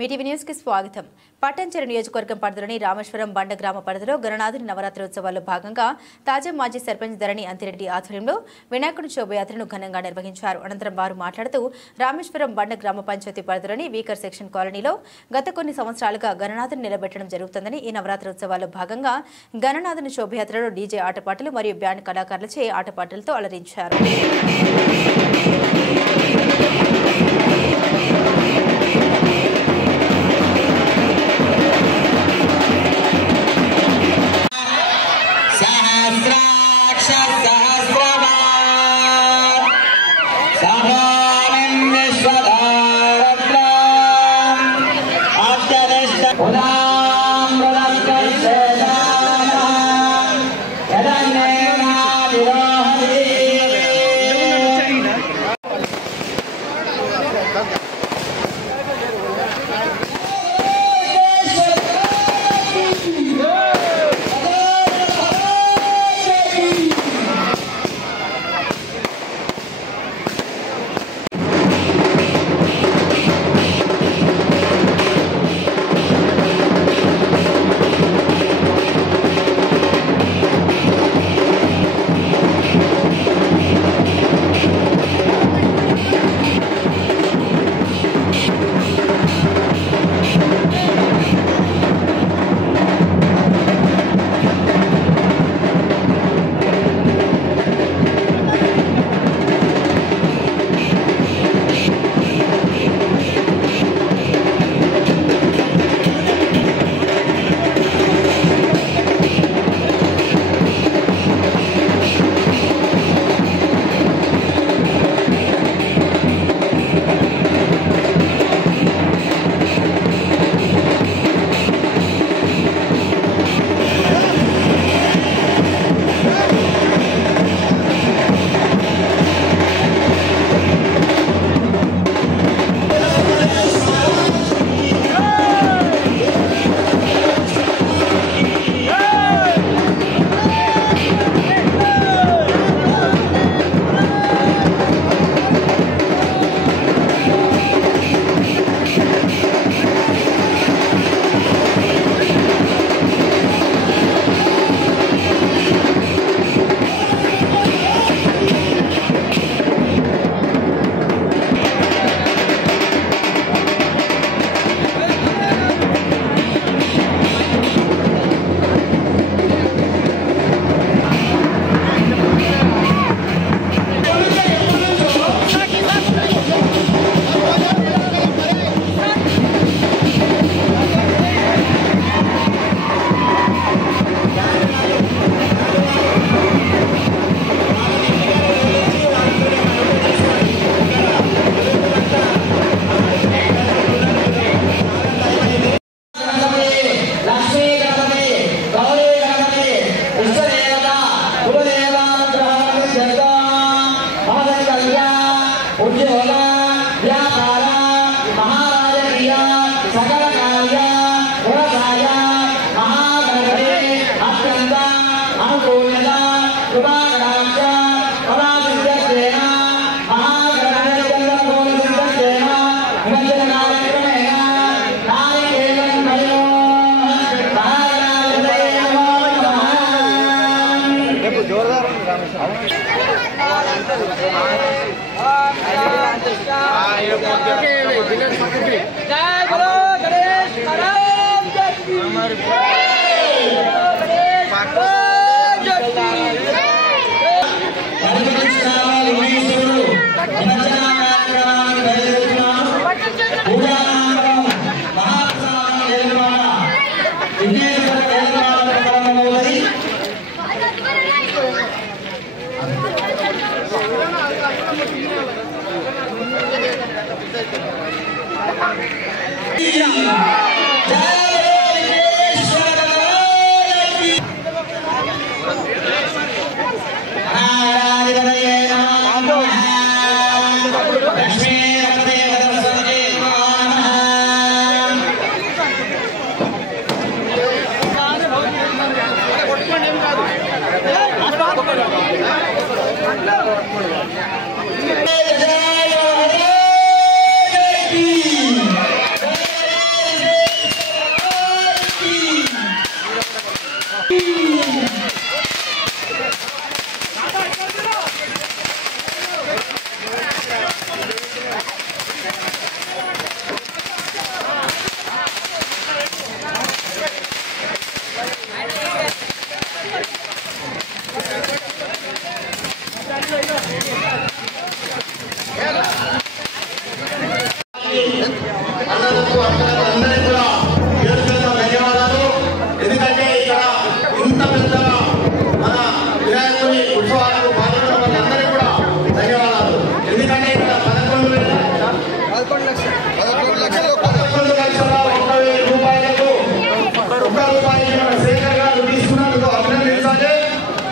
Mee TV news కి స్వాగతం. పట్టంచెరు నియోజకవర్గం పరిధిలోని రామేశ్వరం బండ గ్రామ పరిధిలో గణనాథుని నవరాత్రి ఉత్సవాల్లో భాగంగా తాజా మాజీ సర్పంచ్ ధరణి అంతిరెడ్డి ఆధ్వర్యంలో వినాయకుడి శోభయాత్రను ఘనంగా నిర్వహించారు. అనంతరం వారు మాట్లాడుతూ రామేశ్వరం బండ గ్రామ పంచాయతీ పరిధిలోని వీకర్ సెక్షన్ కాలనీలో గత కొన్ని సంవత్సరాలుగా గణనాథుని నిలబెట్టడం జరుగుతుందని ఈ నవరాత్రి ఉత్సవాల్లో భాగంగా గణనాథుని శోభయాత్రలో డీజే ఆటపాటలు మరియు బ్యాండ్ కళాకారులచే ఆటపాటలతో అలరించారు.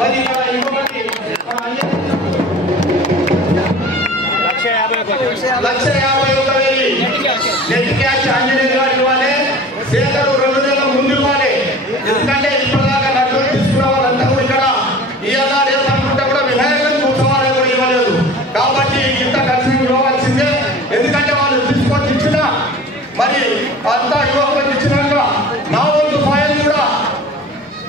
మరి ఇంకొకటి 1,51,000 నెట్ క్యాష్ ఆంజనేయులు గారు ఇవ్వాలి. సేకరు 2 నెలల ముందు ఇవ్వాలి. ఎందుకంటే ఇప్పటిదాకా నటులు తీసుకున్న వాళ్ళంతా కూడా ఇక్కడ ఇవ్వాలా లేదనుకుంటే కూడా వినాయకుని కూర్చోవాలని కూడా ఇవ్వలేదు. కాబట్టి ఇంత ఖర్చు ఇవ్వవలసిందే. ఎందుకంటే వాళ్ళు తీసుకొని ఇచ్చిన మరి అంతా ఇవ్వకపోతే ఇచ్చినాక నా వంతు సాయం కూడా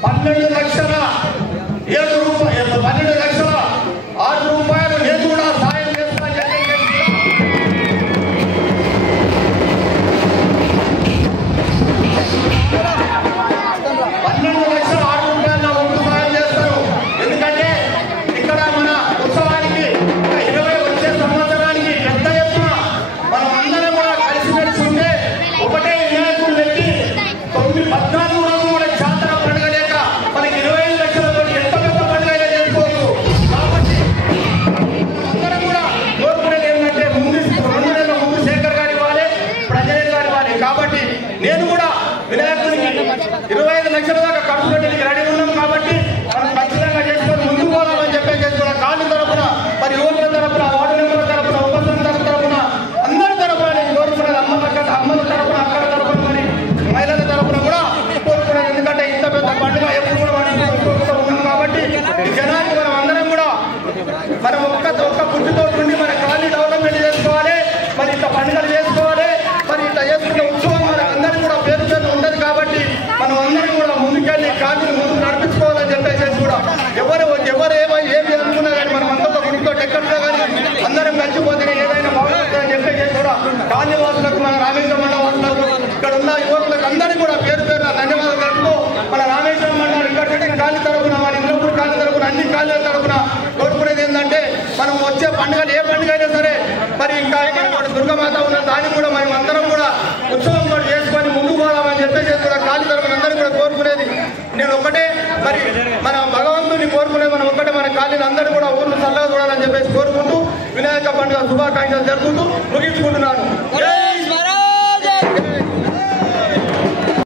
12,07,000 రూపాయలు 12,06,000 రూపాయలు నేను కూడా సాయం చేస్తాను. 12,06,000 రూపాయలు నా వంతు సాయం చేస్తాను. ఎందుకంటే ఇక్కడ మన ఉత్సవానికి 20 వచ్చే సంవత్సరానికి పెద్ద ఎత్తున మనం అందరం కూడా కలిసిమెలిసి ఉంటే ఒకటే వినాయకుడు పెట్టి 14 రోజులు కూడా జాతర పండుగ లేక మనకి 25 లక్షలతో ఎంత పెద్ద పండుగ చేసుకోవచ్చు. కాబట్టి అందరం కూడా కోరుకునేది ఏంటంటే ముందు 2 నెలల ముందు శేఖర్ గారు ఇవ్వాలి, ప్రజలు గారు ఇవ్వాలి. కాబట్టి నేను కూడా వినాయకుడికి 25 లక్షల దాకా ఖర్చు పెట్టడానికి రెడీ ఉన్నాం. కాబట్టి మనం ఖచ్చితంగా చేసుకొని ముందుకు పోవాలని చెప్పేసి కూడా కాళ్ళు తరపున మరి యువకుల తరపున వార్డు మెంబర్ల తరపున ఉపసంఘాల తరపున అందరి తరపున నేను కోరుకున్నది. అమ్మల తరపున అక్కడ తరపున మరి మహిళల తరపున కూడా కోరుకున్నాను. ఎందుకంటే ఇంత పెద్ద పండుగ ఎప్పుడు కూడా మనం ఉన్నాం. కాబట్టి ఈ జనానికి మనం అందరం కూడా మనం ఒక్క పుట్టితో ఉండి మన కాలనీ డెవలప్మెంట్ చేసుకోవాలి. మరి ఇంత పండుగలు చేసుకోవాలి. మరి ఇంత చేసుకునే ఉత్సవం మన అందరికీ కూడా పేరు ఉండదు. కాబట్టి మనం అందరం కూడా ముందుకెళ్ళి కాలనీ ముందుకు నడిపించుకోవాలని చెప్పేసి కూడా ఎవరు ఏమి అనుకున్నా కానీ మనం అందరితో గుడితో ఎక్కడున్నా కానీ అందరం కలిసిపోతే ఏదైనా బాగుంటుందని చెప్పేసి కూడా కాలనీ వాసులకు మన రామేశ్వరం మండలం వాసులకు ఇక్కడ ఉన్న యువకులకు అందరికీ కూడా పేరు ధన్యవాదాలు తెలుపుతూ మన రామేశ్వరం మండలం ఇక్కడ కాలనీ తరపున మన ఇంద్రపూర్ కాలనీ తరపున అన్ని కాలనీల తరపున కోరుకునేది ఏంటంటే మనం వచ్చే పండుగలు ఏ పండుగ అయినా సరే మరి ఇంకా దుర్గమాత ఉన్న దాన్ని కూడా మనం అందరం కూడా ఉత్సవం కూడా చేసుకొని ముందుకు పోదామని చెప్పేసి కూడా కాలనీ తరపున అందరూ కూడా కోరుకునేది నేను ఒకటే. మరి మన భగవంతుని కోరుకునేది మనం ఒక్కటే, మన కాలనీలు అందరూ కూడా ఊర్లు చల్లగా చూడాలని చెప్పేసి కోరుకుంటూ వినాయక పండుగ శుభాకాంక్షలు జరుపుతూ ముగించుకుంటున్నాను.